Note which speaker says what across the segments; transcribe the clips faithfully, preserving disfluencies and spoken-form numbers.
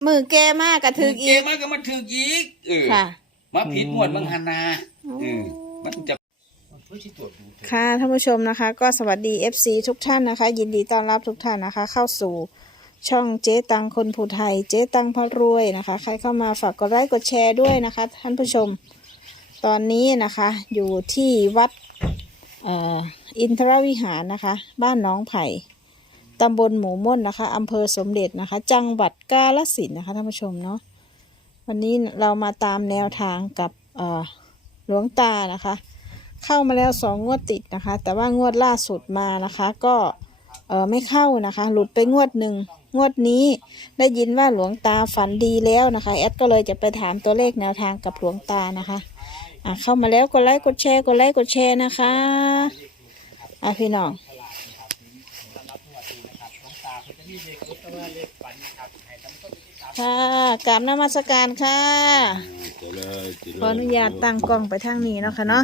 Speaker 1: มือแกมากกระถึก
Speaker 2: เก
Speaker 1: อีก
Speaker 2: มันก็มันถึกอีกเออ
Speaker 1: ค่ะ
Speaker 2: มาผิดงวดบางหันนาเออมันจะ
Speaker 1: ค่ะท่านผู้ชมนะคะ ก็สวัสดี เอฟ ซี ทุกท่านนะคะ ยินดีต้อนรับทุกท่านนะคะ เข้าสู่ช่องเจ๊ตังคนผู้ไทยเจ๊ตังพระรวยนะคะ ใครเข้ามาฝากกดไลค์กดแชร์ด้วยนะคะ ท่านผู้ชมตอนนี้นะคะอยู่ที่วัดเอ่ออินทรวิหารนะคะ บ้านหนองไผ่ตำบลหมูม่นนะคะอำเภอสมเด็จนะคะ จังหวัดกาฬสินธุ์นะคะท่านผู้ชมเนาะวันนี้เรามาตามแนวทางกับเอ่อหลวงตานะคะ เข้ามาแล้วสองงวดติดนะคะ แต่ว่างวดล่าสุดมานะคะ ก็เออไม่เข้านะคะ หลุดไปงวดหนึ่งงวดนี้ได้ยินว่าหลวงตาฝันดีแล้วนะคะแอดก็เลยจะไปถามตัวเลขแนวทางกับหลวงตานะคะอ่ะเข้ามาแล้วกดไลค์กดแชร์กดไลค์กดแชร์นะคะอ่ะพี่น้องค่ะกราบนมัสการค่ะขออนุญาตตั้งกล้องไปทางนี้เนาะค่ะเนาะ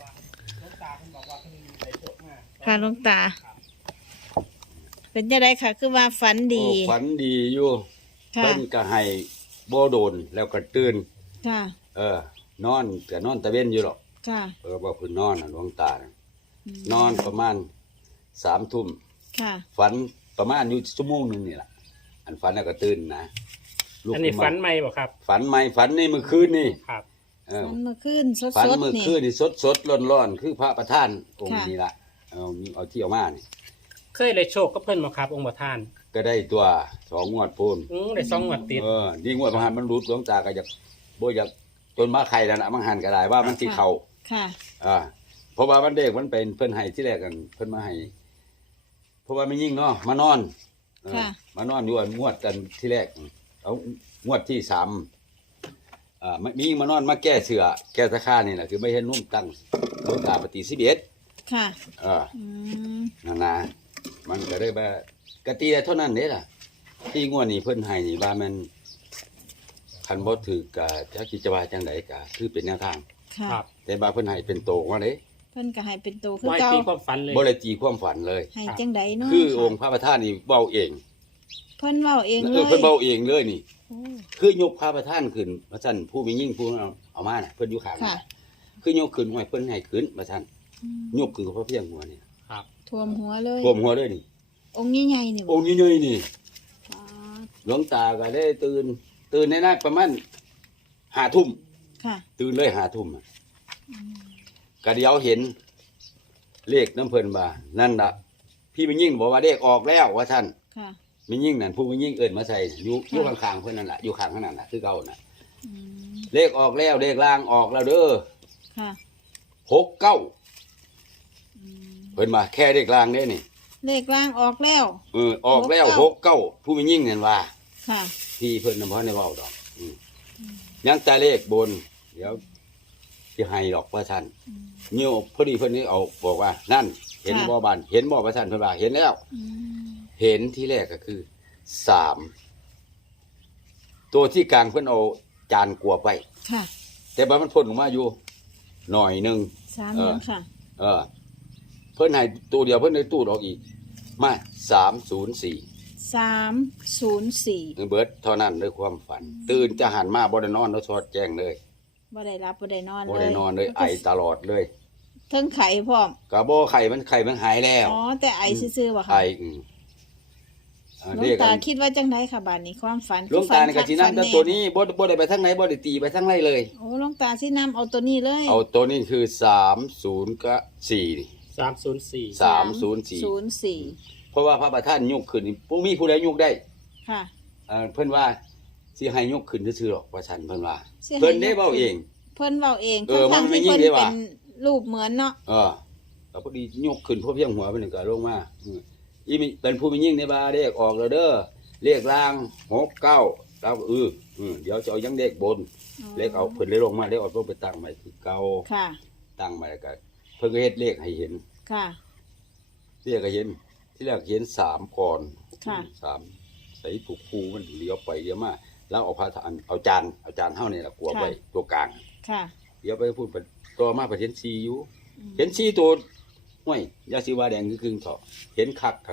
Speaker 1: ค่ะหลวงตาเป็นยังไงค่ะคือว่าฝันดี
Speaker 2: ฝันดีอยู่เพิ่นก็ให้บ่โดนแล้วก็ตื่น
Speaker 1: ค่ะ
Speaker 2: เออนอนก็นอนตะเว้นอยู่หรอก
Speaker 1: ค่ะ
Speaker 2: เออว่าเพิ่นนอนน่ะหลวงตาน่ะนอนประมาณสามทุ่ม
Speaker 1: ค่ะ
Speaker 2: ฝันประมาณอยู่ชั่วโมงหนึงนี่ล่ะอันฝันแล้วก็ตื่นนะลุก
Speaker 3: อันนี้
Speaker 2: ขึ้า
Speaker 3: ฝันใหม่บ่ครับ
Speaker 2: ฝันใหม่ฝันในเมื่อคืนนี่
Speaker 3: ครับ
Speaker 2: เออ
Speaker 1: ฝันเมื่อคืนสด
Speaker 2: ฝัน
Speaker 1: ๆ
Speaker 2: เมื่อ
Speaker 1: นี่
Speaker 2: คืนนี่สดๆร้อนๆคือพระประธานองค์
Speaker 1: ค่ะ
Speaker 2: นี้ล่ะเอาเอาที่เอามานี่
Speaker 3: เคยได้โชคก็เพิ่นบ่ครับองค์ประธาน
Speaker 2: ก็ได้ตัวสองงวดพูน
Speaker 3: อือได้สองงวดติด
Speaker 2: เออนี่งวดบางหันมันรุดหลวงตาก็อยากบ่อยากจนมาไข่แล้วนะบางหันก็ได้ว่ามันสิเข้า
Speaker 1: ค่ะ
Speaker 2: อ่าเพราะว่ามันเด็กมันเป็นเพิ่นให้ที่แรกกันเพิ่นมาให้เพราะว่ามันยิ่งเนาะมานอนเออ
Speaker 1: ค่ะ
Speaker 2: มานอนอยู่อันงวดกันที่แรกเอางวดที่สามอ่ามันมียิ่งมานอนมาแก้เสือแก้ตะค่านี่แหละคือไม่เห็นนุ่มตั้งหลวงตาปฏิสิบเอ็ด
Speaker 1: ค่ะ
Speaker 2: อ่า
Speaker 1: อืม
Speaker 2: นั่นนะมันก็ได้ว่ากะตีเท่านั้นเด้ล่ะ ที่งวดนี้เพิ่นให้นี่ว่ามันคันบ่ถือกะจักสิจะว่าจังไดกะคือเป็นแนวทาง
Speaker 1: ค่ะ
Speaker 3: ครับ
Speaker 2: แต่ว่าเพิ่นให้เป็นโตว่าเด้
Speaker 1: เพิ่นก็ให้เป็นตัวคือ
Speaker 3: ไว้
Speaker 1: เก่า
Speaker 3: ปีความฝันเลย
Speaker 2: บ่ได้ตีความฝันเลย
Speaker 1: ให้จังไดเนาะ
Speaker 2: คือองค์พระประธานนี่เว้าเอง
Speaker 1: เพิ่นเว้าเอง
Speaker 2: เอ
Speaker 1: เล
Speaker 2: อย เพิ่นเว้าเองเลยนี่
Speaker 1: โอ้
Speaker 2: คือยกพระประธานขึ้นว่าซั่นผู้มียิ่งผู้เอาเอามาน่ะเพิ่นอยู่ข้าง
Speaker 1: ค่ะ
Speaker 2: น่ะคือยกขึ้นห้อยเพิ่นให้ขึ้นว่าซั่น
Speaker 1: อืม
Speaker 2: ยกขึ้นเพราะเพียงหัวนี่
Speaker 3: ครับ
Speaker 1: ท่วมหัวเลย
Speaker 2: ท่วมหัวเลยนี่
Speaker 1: องค์ใหญ่ๆนี่บ่
Speaker 2: องค์ใหญ่ๆนี่
Speaker 1: อ๋อ
Speaker 2: หลวงตาก็ได้ตื่น ตื่นในนั้นประมาณห้าทุ่ม
Speaker 1: ค่ะ
Speaker 2: ตื่นเลยห้าทุ่มอะก็เดี๋ยวเห็น เลขน้ำเพิ่นบ่านั่นล่ะ พี่มันยิ่งบอกว่าเลขออกแล้วว่าท่าน
Speaker 1: ค่ะ
Speaker 2: มันยิ่งนั่นผู้มันยิ่งเอิ้นมาใส่อยู่อยู่ข้างๆเพิ่นนั่นแหละอยู่ข้างขนาดน่ะคือเก่าน่ะ
Speaker 1: อืม
Speaker 2: เลขออกแล้วเลขล่างออกแล้วเด้อ
Speaker 1: ค่ะ
Speaker 2: หกเก้า
Speaker 1: อืม
Speaker 2: เพิ่นมาแค่เลขล่างเด้นี่
Speaker 1: เลขล่างออกแล้ว
Speaker 2: เออออกแล้วห
Speaker 1: ห
Speaker 2: ก
Speaker 1: ก
Speaker 2: เก้า
Speaker 1: เก้า
Speaker 2: ผู้มันยิ่งนั่นว่า
Speaker 1: ค่ะ
Speaker 2: พี่เพิ่นน่ะบ่ได้เว้าดอกอืมยังแต่เลขบน เดี๋ยวสิให้ดอกว่าท่าน
Speaker 1: อืม
Speaker 2: โยมพอดีเพิ่นนี่เอาบอกว่า นั่น เห็น
Speaker 1: ค่ะ
Speaker 2: บ่บานเห็นบ่ว่าท่านเพิ่นว่าเห็นแล้ว
Speaker 1: อืม
Speaker 2: เห็นที่แรกก็คือสามตัวที่กลางเพิ่นเอาจานกลัวไป
Speaker 1: ค่ะ
Speaker 2: แต่ว่ามันพ่นออกมาอยู่หน่อยหนึง
Speaker 1: สามเหมือนค่ะ
Speaker 2: เออ เพิ่นให้ตัวเดียวเพิ่นได้ตู้ออกอีกมาสามศูนย์สี่
Speaker 1: สามศูนย์สี่
Speaker 2: เบิดเท่านั้นด้วยความฝัน ตื่นจะหันมาบ่ได้นอนแล้วสอดแจ้งเลย
Speaker 1: บ่ได้รับบ่ได้นอนเลย
Speaker 2: บ่ได้นอนเลยไอตลอดเลย
Speaker 1: เทิงไข่พร้อม
Speaker 2: กะบ่ไข่มันไข่มันหายแล้ว
Speaker 1: อ๋อ แต่ไอซื่อๆบ่
Speaker 2: ไอ
Speaker 1: ค่ะ
Speaker 2: อืมอ่า
Speaker 1: หลว
Speaker 2: เรี
Speaker 1: ง
Speaker 2: ยกกั
Speaker 1: ตาน คิดว่าจังไดค่ะบาดนี้ความฝัน
Speaker 2: หลวงตาในกะสินำแต่ตัวนี้บ่บ่ได้ไปทางไหนบ่ได้ตีไปทางไหนเลย
Speaker 1: โอ้หลวงตาสินำเอาตัวนี้เลย
Speaker 2: เอาตัวนี้คือสามศูนย์กับสี่นี่
Speaker 3: สามศูนย์สี่
Speaker 2: สามศูนย์สี่
Speaker 1: ศูนย์สี่
Speaker 2: เพราะว่าพระประธานยกขึ้นนี่บ่มีผู้ใดยกได้
Speaker 1: ค่ะ
Speaker 2: อ่าเพิ่นว่าสิให้ยกขึ้นซื่อๆหรอกว่าซั่นเพิ่นว่า
Speaker 1: สิให้
Speaker 2: เพิ่นได้เว้าเอง
Speaker 1: เพิ่นเว้าเอง
Speaker 2: เออ
Speaker 1: ทั้ง
Speaker 2: มันไม่
Speaker 1: ๆที่
Speaker 2: ยิ่
Speaker 1: เพิ่น
Speaker 2: งได้ว่ะ
Speaker 1: เป็นรูปเหมือนเนาะ
Speaker 2: เออก็พอดียกขึ้นเพราะเพียงหัวเพิ่นก็ลงมาอืออีมีเป็นผู้มียิ่งในบาเลขออกแล้วเด้อเลขล่างหกเก้าเราก็เอออือเดี๋ยวจะเอายังเลขบน เลขเอาเพิ่นเลยลงมาเลขเอาลงไปตั้งใหม่คือเก่า
Speaker 1: ค่ะ
Speaker 2: ตั้งใหม่แล้วก็เพิ่นก็เฮ็ดเลขให้เห็น
Speaker 1: ค่ะ
Speaker 2: ที่แรกก็เห็นที่แรกเห็นสามก่อน
Speaker 1: ค่ะ
Speaker 2: สามใส่ถูกคูมันเลี้ยวไปเลี้ยวมาแล้วเอาพระอันเอาจานเอาจานเท่านี่แหละกลัวไว้ตัวกลาง
Speaker 1: ค่ะ
Speaker 2: เลี้ยวไปพูดไปตัวมาไปเห็นซีอยู่
Speaker 1: อืม
Speaker 2: เห็นซีตัวห้วยยาสีวาแดงคือครึ่งเถาะเห็นคักกระดา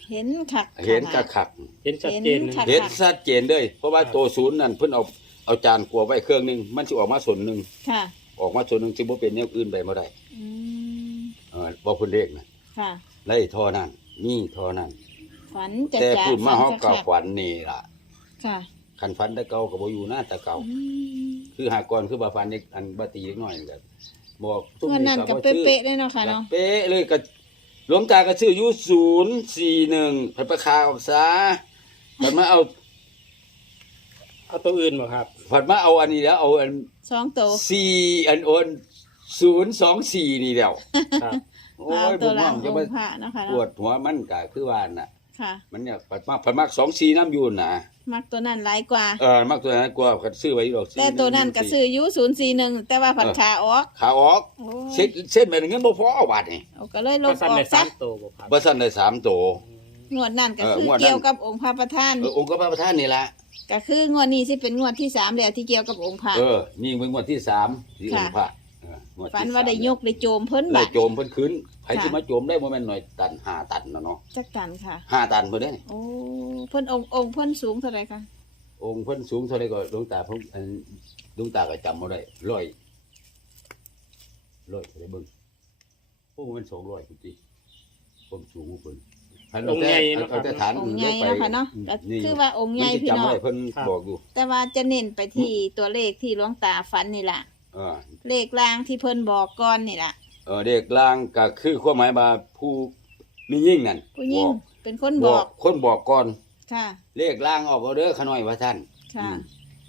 Speaker 1: เห็นคัก
Speaker 2: เห็นกะขัก
Speaker 3: เห็นชัดเจน
Speaker 1: เห็นชัด
Speaker 2: เห็นชัดเจนเลยเพราะว่าตัวศูนย์นั่นเพิ่นเอาเอาจานกลัวไว้เครื่องหนึงมันสิออกมาส่วนหนึง
Speaker 1: ค่ะ
Speaker 2: ออกมาส่วนหนึงสิบ่เป็นแนวอื่นไปบ่ได้
Speaker 1: อืม
Speaker 2: เออบ่เพิ่นเลขน่ะ
Speaker 1: ค่ะ
Speaker 2: ไล่ท่อนั่นนี่ท่อนั่น
Speaker 1: ฝันจะ
Speaker 2: แต่
Speaker 1: จะ
Speaker 2: พูดมาฮอก
Speaker 1: ฝั
Speaker 2: กับ
Speaker 1: นจะ
Speaker 2: ฝันนี่ล่ะ
Speaker 1: ค่ะ
Speaker 2: คันฝันแต่เก่าก็บ่อยู่หน้าแต่เก่า
Speaker 1: อืม
Speaker 2: คือหากรคือบ่าฝันเด็กอันบ่ตีเล็กน้อยนี่ก็บอกทุก
Speaker 1: เงินนั่นก็
Speaker 2: บ่ชื่อ
Speaker 1: เป๊ะๆเลยเนาะค่ะเนาะ
Speaker 2: เป๊ะเลยก็หลวงตาก็ชื่ออยู่ศูนย์สี่หนึ่งไปประคาออกซะผัดมาเอา
Speaker 3: เอาตัวอื่นบ่ครับ
Speaker 2: ผัดมาเอาอันนี้แล้วเอาอัน
Speaker 1: สองโตว
Speaker 2: สี่อันโอนศูนย์สองสี่นี่แล้ว
Speaker 3: ครับ
Speaker 2: โอ้
Speaker 1: มาเอา
Speaker 2: ย
Speaker 1: ตัว
Speaker 2: ผม
Speaker 1: หลั
Speaker 2: ว่าง จะ
Speaker 1: อง
Speaker 2: มา
Speaker 1: ค์พระเนาะค่ะ
Speaker 2: ป
Speaker 1: เนาะ
Speaker 2: วดหัวมันก็คือว่าน่ะ
Speaker 1: ค่ะ
Speaker 2: มันเนี่ยผัดมาผัดมาสองสี่น้ำอยูนน่ะ
Speaker 1: มักตัวนั้นหลายกว่า
Speaker 2: เออมักตัวนั้นกลัวก็ซื้อไว้ดอก
Speaker 1: แต่ตัวนั้นก็ซื้ออยู่ศูนย์สี่หนึ่งแต่ว่าผัดขาออก
Speaker 2: ขาออก
Speaker 1: โอ้
Speaker 2: เส้นเส้นไปเงินบ่พอเอาบาทนี่
Speaker 1: เอาก็เลยล
Speaker 3: ก็
Speaker 1: บ
Speaker 3: สั้น
Speaker 1: ออ
Speaker 3: ใน
Speaker 1: ก
Speaker 3: สา
Speaker 1: ซะ
Speaker 3: มตัวบ่ครับ
Speaker 2: บ่ซั่นได้สามโต
Speaker 1: งวดนั่นก็
Speaker 2: เออ
Speaker 1: คือง
Speaker 2: วดนั้น
Speaker 1: เกี่ยวกับองค์พระประธาน
Speaker 2: เออองค์ก็พระประธานนี่ล่ะ
Speaker 1: ก็คืองวดนี้สิเป็นงวดที่สามแล้วที่เกี่ยวกับองค์พระ
Speaker 2: เออ นี่เป็นงวดที่สามที่องค์พระเอองวดที่
Speaker 1: ฝันว่าได้
Speaker 2: สม
Speaker 1: ยกได้โจมเพิ่น
Speaker 2: ได้
Speaker 1: บัด
Speaker 2: โจมเพิ่นขึ้นใคร
Speaker 1: ค่ะ
Speaker 2: สิมาโจมได้บ่แม่นหน่อยตันห้าตันเนาะเนาะ
Speaker 1: จักกันค่ะ
Speaker 2: ห้าตันเพิ่นเด้
Speaker 1: โอ้เพิ่นองค์องค์เพิ่นสูงเท่าไหร่คะ
Speaker 2: องค์เพิ่นสูงเท่าใดก็ดวงตาเพิ่นอันดวงตาก็จำบ่ได้ร้อยร้อยเท่าใดเบิ่งโอ้มันสองร้อยจริงๆความสูงของเพิ่นอัน
Speaker 3: องค์ใหญ่เนาะ
Speaker 2: เอาแต่ฐาน
Speaker 1: อง
Speaker 2: อื่
Speaker 1: ค์
Speaker 2: น
Speaker 1: ใหญ่
Speaker 2: ลงไป
Speaker 1: เนาะค่ะเนาะก็
Speaker 2: นี่
Speaker 1: คือว่าองค์ใหญ่
Speaker 2: มันสิ
Speaker 1: พี่
Speaker 2: จำ
Speaker 1: น้อ
Speaker 2: บ่
Speaker 1: ง
Speaker 2: ได้เพิ่นบอกอยู่
Speaker 1: แต่ว่าจะเน้นไปที่ตัวเลขที่หลวงตาฝันนี่ล่ะ
Speaker 2: เออ
Speaker 1: เลขล่างที่เพิ่นบอกก่อนนี่ล่ะ
Speaker 2: เออเด็กล่างก็คือความหมายว่าผู้มียิ่งนั่น
Speaker 1: ผู้หญิง
Speaker 2: บอก
Speaker 1: เป็นคน
Speaker 2: บบ อ
Speaker 1: อก ก
Speaker 2: คนบอกก่อน
Speaker 1: ค่ะ
Speaker 2: เลขล่างออกเอาเด้อขน้อยว่าท่าน
Speaker 1: ค่ะ
Speaker 2: อืม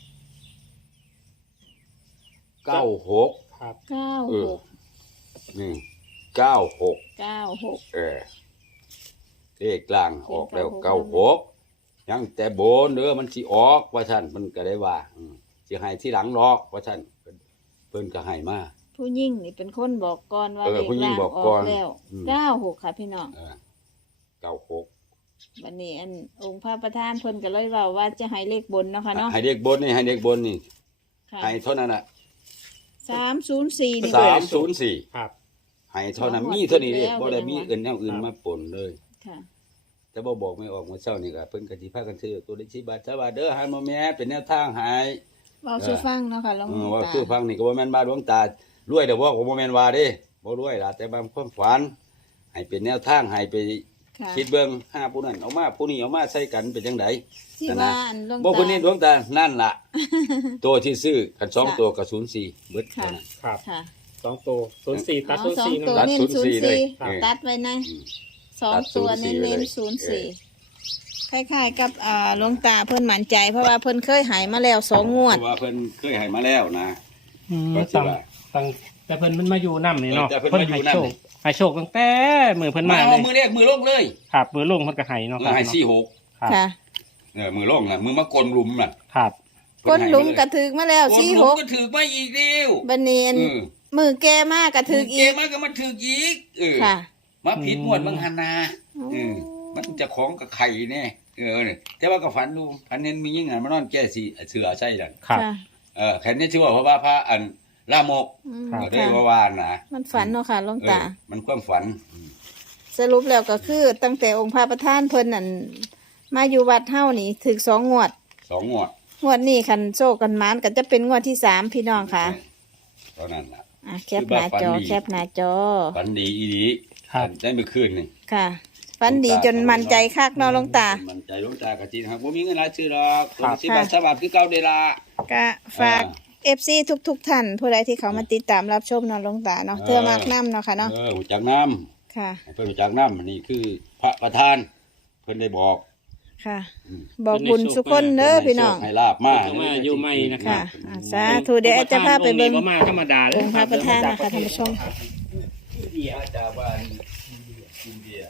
Speaker 2: เก้าหก
Speaker 3: ครับ
Speaker 1: เก้า
Speaker 2: เอ
Speaker 1: ห
Speaker 2: อก นี่เก้าหก
Speaker 1: เก้าหก
Speaker 2: เออเลขล่างออกแล้ว
Speaker 1: เก้า
Speaker 2: เก้า
Speaker 1: ห
Speaker 2: ห
Speaker 1: ก
Speaker 2: กยังแต่โบนเด้อมันสิออกว่าท่านมันก็ได้ว่าอืมสิให้ที่หลังหรอกว่าท่านเพิ่นก็ให้มา
Speaker 1: ผู้หญิงนี่เป็นคนบอกก่อนว่า
Speaker 2: เออ
Speaker 1: เลข
Speaker 2: ผู้หญิง
Speaker 1: ล่าง
Speaker 2: บอก
Speaker 1: อ
Speaker 2: ก่
Speaker 1: อ
Speaker 2: อก น
Speaker 1: แล้ว
Speaker 2: อืม
Speaker 1: เก้าหกค่ะพี่น้อง
Speaker 2: เออเก้าหก
Speaker 1: วันนี้อันองค์พระประธานเพิ่นก็เลยเว่าว่าจะให้เลขบนเนาะค่ะเนาะ
Speaker 2: ให้เด็กบนนี่ให้เด็กบนนี่
Speaker 1: ค่ะ
Speaker 2: ให้เท่านั้นน่ะ
Speaker 1: สามศูนย์สี่นี่
Speaker 2: สามศูนย์สี่
Speaker 3: ครับ
Speaker 2: ให้เท่านั้น
Speaker 1: สองงวด
Speaker 2: มีเท่านี้เด้
Speaker 1: แล้ว
Speaker 2: บ่ได้มี
Speaker 1: เป็นยังไง
Speaker 2: อื่นแนวอื่น
Speaker 3: ครับ
Speaker 2: มาปนเลย
Speaker 1: ค่ะ
Speaker 2: แต่บ่บอกไม่ออกเมื่อเช้านี่ก็เพิ่นก็สิพากันซื้อตัวได้สิบบาทสบาทเด้อหามาแม่เป็นแนวทางหาย
Speaker 1: เว้าสู่ฟังเนาะค่ะหลวง
Speaker 2: เออว่า
Speaker 1: ตา
Speaker 2: คือฟังนี่ก็บ่แม่นว่าหลวงตารวยเด้อบ่ก็บ่แม่นว่าเด้บ่รวยล่ะแต่บางความฝันให้เป็นแนวทางให้ไป
Speaker 1: ค่ะ
Speaker 2: คิดเบิ่งหาผู้นั้นเอามาผู้นี้เอามาใส่กันเป็นจังได
Speaker 1: ที่
Speaker 2: นั่น
Speaker 1: ว่า
Speaker 2: น่ะ
Speaker 1: อันหลวง
Speaker 2: บ่
Speaker 1: ตา
Speaker 2: ผู้นี้หลวงตานั่นล่ะ ตัวที่ซื้อกันสอง
Speaker 1: ค่ะ
Speaker 2: ตัวก็ศูนย์สี่เบิด
Speaker 1: ค่ะ
Speaker 2: เท่านั้น
Speaker 3: ครับ
Speaker 1: ค่ะ
Speaker 3: สองตัวศูนย์สี่ตัด
Speaker 1: เอา
Speaker 3: ศูนย์
Speaker 1: สอง
Speaker 3: สี่
Speaker 1: ตัว
Speaker 3: นะ
Speaker 2: ตัด
Speaker 1: เน้น
Speaker 2: ศู
Speaker 1: ศู
Speaker 2: น
Speaker 1: น
Speaker 2: ย์
Speaker 1: ย์
Speaker 2: สี่
Speaker 1: สี่
Speaker 2: เลย
Speaker 1: ตัดไว้ใน
Speaker 2: อืม
Speaker 1: สอง
Speaker 2: ตัด
Speaker 1: ตัว
Speaker 2: ศูนย์สี่
Speaker 1: เน้น
Speaker 2: ไว้
Speaker 1: เน้น
Speaker 2: เลย
Speaker 1: ศูนย์สี่
Speaker 2: เออ
Speaker 1: คล้ายๆกับอ่าหลวงตาเพิ่นมั่นใจ เพราะว่าเพิ่นเคยหายมาแล้วสองงวด
Speaker 2: เพราะว่าเพิ่นเคยให้มาแล้วนะ
Speaker 3: อืม
Speaker 2: ก็สิ
Speaker 3: ตั้ง
Speaker 2: ว่า
Speaker 3: ตั้งแต่เพิ่นมันมาอยู่นำนี่เนาะ
Speaker 2: เออแต่เพิ่นมาอยู่
Speaker 3: ให้
Speaker 2: นำ
Speaker 3: โชคให้โชคตั้งแต่มือเพิ่น
Speaker 2: มา
Speaker 3: มา
Speaker 2: เอา
Speaker 3: เลย
Speaker 2: มือแรกมือลงเลย
Speaker 3: ครับมือลงเพิ่นก็ให้เนาะ
Speaker 2: เอ
Speaker 3: ครั
Speaker 2: อบ ให้สี่หก
Speaker 3: ครับ
Speaker 1: ค่ะ
Speaker 2: เออมือลงน่ะมือมากลหลุมน่ะ
Speaker 3: ครับ
Speaker 1: ก้นหลุมกระถึกมาแล้ว
Speaker 2: กล
Speaker 1: สี่
Speaker 2: ห
Speaker 1: ห
Speaker 2: ลุม
Speaker 1: ก
Speaker 2: ก็ถือมาอีกเดียว
Speaker 1: บันเนียน
Speaker 2: เออ
Speaker 1: มือแก่มากกระถึก
Speaker 2: เก
Speaker 1: อีก
Speaker 2: มาก็มันถืออีกเออ
Speaker 1: ค่ะ
Speaker 2: มาผิดงวดบางหันนา
Speaker 1: อ๋อ
Speaker 2: เออมันจะของกับไข่แน่เออเนี่ยแต่ว่าก็ฝันดูฝันเน้นมียิ่งอ่ะมานอนแก้สีเสือใช่ดัน
Speaker 3: ครับ
Speaker 1: ค่ะ
Speaker 2: เออแค่นี้ชื่อว่าเพราะว่าพระอันลามก
Speaker 1: อืม
Speaker 3: ครับ
Speaker 2: ก็ได้
Speaker 1: ค่ะ
Speaker 2: ว่าว่านะ
Speaker 1: มันฝันเนาะค่ะหลวง
Speaker 2: เอ
Speaker 1: ตา
Speaker 2: อมันความฝันอืม
Speaker 1: สรุปแล้วก็คือตั้งแต่องค์พระประธานเพิ่นนั่นมาอยู่วัดเฮานี่ถึกสองงวด
Speaker 2: สองงวด
Speaker 1: งวดนี้คันโชคกันหมานก็จะเป็นงวดที่สามพี่น้องค่ะ
Speaker 2: เท่านั้นล่ะ
Speaker 1: อ่ะแคปหน้าจอ
Speaker 2: คือว่าฝันดี
Speaker 1: แคปหน้าจอ
Speaker 2: ฝันดีอีดี
Speaker 3: ครับ
Speaker 2: ได้เมื่อคืนนี่
Speaker 1: ค่ะฝันดีจนมั่นใจคักเนาะหลวงตา
Speaker 2: มันใจหลวงตากะจีนะครับผมมีเงินหลายซื้อหรอก
Speaker 3: ครับ
Speaker 2: สิบบาทสบาทคือเก่าเดล่ะ
Speaker 1: ก็ฝาก เอฟซีทุกทุกๆท่านผู้ใดที่เขามาติดตามรับชมเนาะหลวงตาเนาะ
Speaker 2: เออ
Speaker 1: เทื่อมากน้ำเนาะค่ะเนาะ
Speaker 2: เออหูจักน้
Speaker 1: ค่ะ
Speaker 2: ำให้เพิ่นหูจักน้ำนี่คือพระประธาน เพิ่นได้บอก
Speaker 1: ค่ะ
Speaker 2: อืม
Speaker 1: บอกบุญสุขคนเด้อพี่น้อง
Speaker 2: ให้ลาบมา
Speaker 3: เพิ่นก็มาอยู่ใหม่นะครับ
Speaker 1: ค่ะอ่ะสาธุเดี๋ยวอาจจะพาไปเบิ่ง
Speaker 3: องค์นี้บ่มาธรรมดาเลย
Speaker 1: องค์พระประธานนะคะท่านผู้ชม
Speaker 2: อินเดียจากบ้านอินเดีย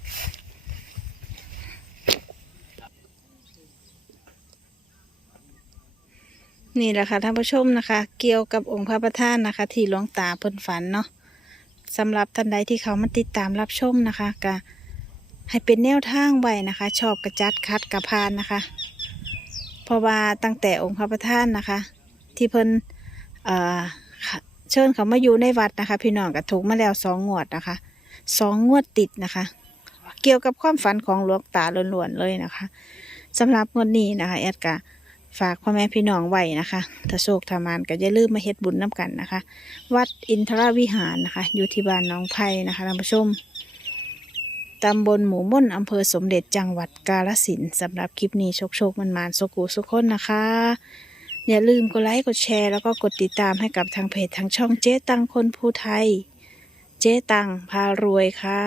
Speaker 1: นี่แหละค่ะท่านผู้ชมนะคะ เกี่ยวกับองค์พระประธานนะคะ ที่หลวงตาเพิ่นฝันเนาะสำหรับท่านใดที่เขามาติดตามรับชมนะคะก็ให้เป็นแนวทางไว้นะคะ ชอบกระจัดคัดกระพานนะคะ เพราะว่าตั้งแต่องค์พระประธานนะคะ ที่เพิ่นเอ่อเชิญเขามาอยู่ในวัดนะคะ พี่น้องก็ถูกมาแล้วสองงวดนะคะสองงวดติดนะคะเกี่ยวกับความฝันของหลวงตาล้วนๆเลยนะคะสำหรับงวดนี้นะคะแอดกะฝากพ่อแม่พี่น้องไว้นะคะถ้าโชคทามานก็อย่าลืมมาเฮ็ดบุญน้ำกันนะคะ วัดอินทรวิหารนะคะอยู่ที่บ้านหนองไผ่นะคะท่านผู้ชมตำบลหมู่ม่นอำเภอสมเด็จจังหวัดกาฬสินธุ์สำหรับคลิปนี้โชคโชคมันมานๆสุกูสุขคนนะคะอย่าลืมกดไลค์กดแชร์แล้วก็กดติดตามให้กับทางเพจทางช่องเจ๊ตังคนภูไทยเจ๊ตังพารวยค่ะ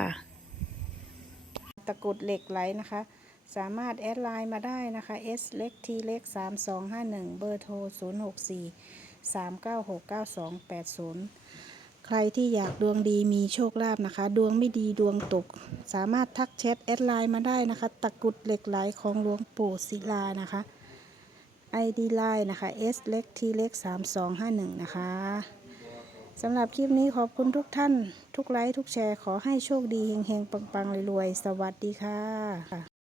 Speaker 1: ตะกรุดเหล็กไหลนะคะสามารถแอดไลน์มาได้นะคะ S เล็ก T เล็กสามสองห้าหนึ่งเบอร์โทรศูนย์หกสี่สามเก้าหกเก้าสองแปดศูนย์ใครที่อยากดวงดีมีโชคลาภนะคะดวงไม่ดีดวงตกสามารถทักแชทแอดไลน์มาได้นะคะตะกรุดเหล็กไหลของหลวงปู่ศิลานะคะ ไอ ดี ไลน์นะคะ S เล็ก T เล็กสามสองห้าหนึ่งนะคะสำหรับคลิปนี้ขอบคุณทุกท่านทุกไลค์ทุกแชร์ขอให้โชคดีเฮงๆปังๆรวยๆสวัสดีค่ะ